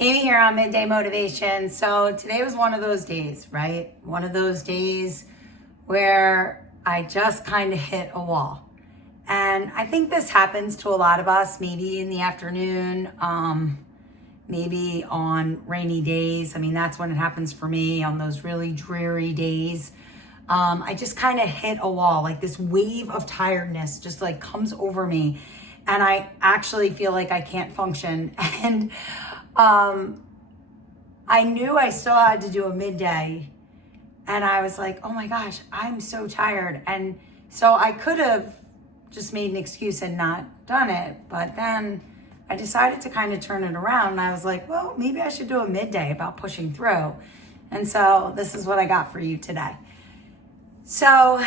Amy here on Midday Motivation. So today was one of those days, right? One of those days where I just kind of hit a wall. And I think this happens to a lot of us, maybe in the afternoon, maybe on rainy days. I mean, that's when it happens for me, on those really dreary days. I just kind of hit a wall, like this wave of tiredness just like comes over me. And I actually feel like I can't function. And I knew I still had to do a midday, and I was like, oh my gosh, I'm so tired. And so I could have just made an excuse and not done it, but then I decided to kind of turn it around, and I was like, well, maybe I should do a midday about pushing through. And so this is what I got for you today. So,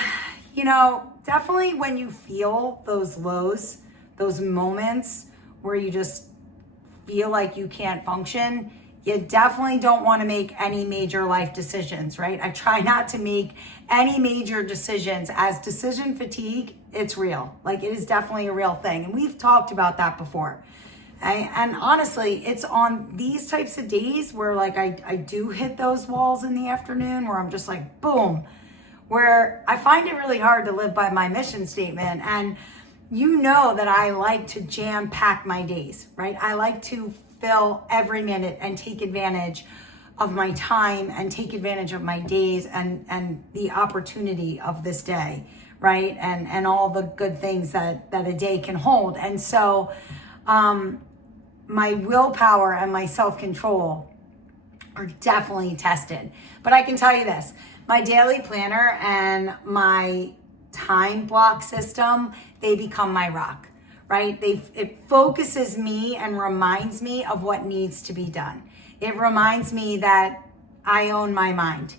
definitely when you feel those lows, those moments where you just feel like you can't function, you definitely don't want to make any major life decisions, right? I try not to make any major decisions. As decision fatigue, it's real. Like, it is definitely a real thing. And we've talked about that before. And honestly, it's on these types of days where like I do hit those walls in the afternoon where I'm just like, boom, where I find it really hard to live by my mission statement. And you know that I like to jam pack my days, right? I like to fill every minute and take advantage of my time and take advantage of my days and the opportunity of this day, right? And all the good things that a day can hold. And so my willpower and my self-control are definitely tested. But I can tell you this, my daily planner and my time block system, they become my rock, right? It focuses me and reminds me of what needs to be done. It reminds me that I own my mind,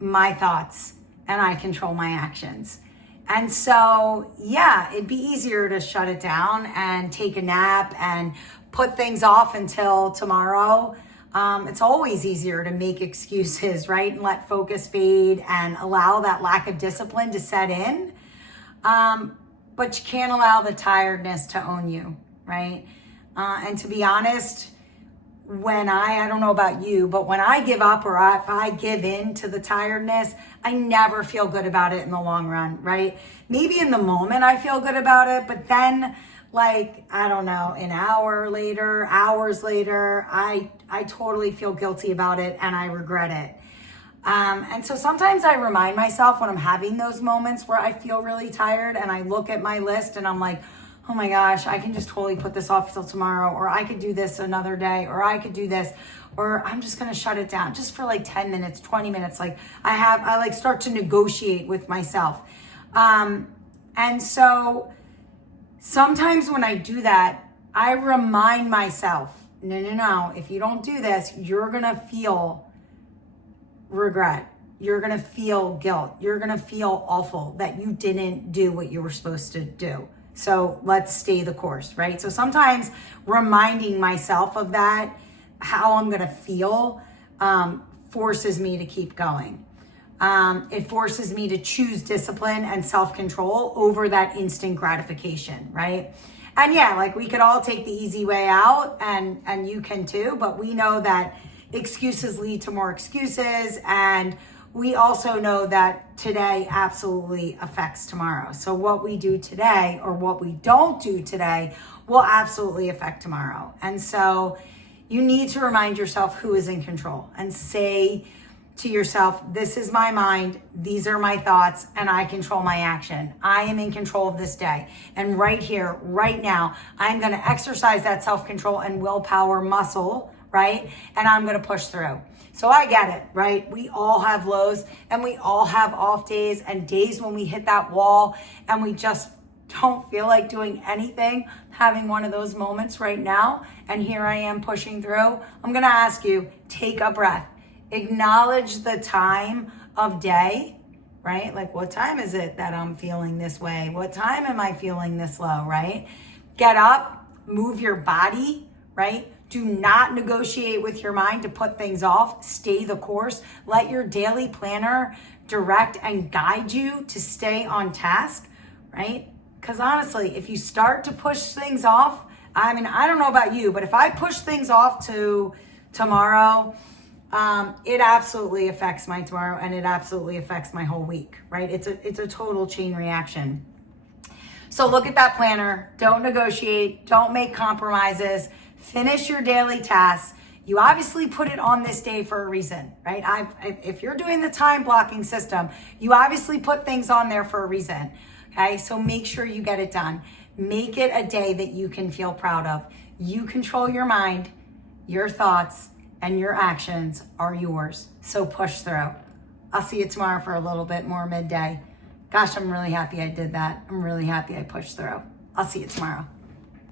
my thoughts, and I control my actions. And so, yeah, it'd be easier to shut it down and take a nap and put things off until tomorrow. It's always easier to make excuses, right? And let focus fade and allow that lack of discipline to set in. But you can't allow the tiredness to own you, right? And to be honest, when I don't know about you, but when I give up or if I give in to the tiredness, I never feel good about it in the long run, right? Maybe in the moment I feel good about it, but then an hour later, hours later, I totally feel guilty about it and I regret it. And so sometimes I remind myself when I'm having those moments where I feel really tired and I look at my list and I'm like, oh my gosh, I can just totally put this off till tomorrow, or I could do this another day, or I could do this, or I'm just going to shut it down just for like 10 minutes, 20 minutes. Like I start to negotiate with myself. And so sometimes when I do that, I remind myself, no, if you don't do this, you're going to feel regret. You're going to feel guilt. You're going to feel awful that you didn't do what you were supposed to do. So let's stay the course, right? So sometimes reminding myself of that, how I'm going to feel, forces me to keep going. It forces me to choose discipline and self-control over that instant gratification, right? And yeah, like we could all take the easy way out and you can too, but we know that excuses lead to more excuses, and we also know that today absolutely affects tomorrow. So what we do today or what we don't do today will absolutely affect tomorrow. And so you need to remind yourself who is in control and say to yourself, this is my mind, these are my thoughts, and I control my action. I am in control of this day. And right here, right now, I'm going to exercise that self-control and willpower muscle, right? And I'm going to push through. So I get it, right? We all have lows and we all have off days and days when we hit that wall and we just don't feel like doing anything. Having one of those moments right now, and here I am pushing through. I'm going to ask you, take a breath. Acknowledge the time of day, right? Like, what time is it that I'm feeling this way? What time am I feeling this low, right? Get up, move your body, right? Do not negotiate with your mind to put things off. Stay the course. Let your daily planner direct and guide you to stay on task, right? Because honestly, if you start to push things off, I mean, I don't know about you, but if I push things off to tomorrow, it absolutely affects my tomorrow, and it absolutely affects my whole week, right? It's a total chain reaction. So look at that planner. Don't negotiate. Don't make compromises. Finish your daily tasks. You obviously put it on this day for a reason, right? If you're doing the time blocking system, you obviously put things on there for a reason, okay? So make sure you get it done. Make it a day that you can feel proud of. You control your mind, your thoughts, and your actions are yours. So push through. I'll see you tomorrow for a little bit more midday. Gosh, I'm really happy I did that. I'm really happy I pushed through. I'll see you tomorrow.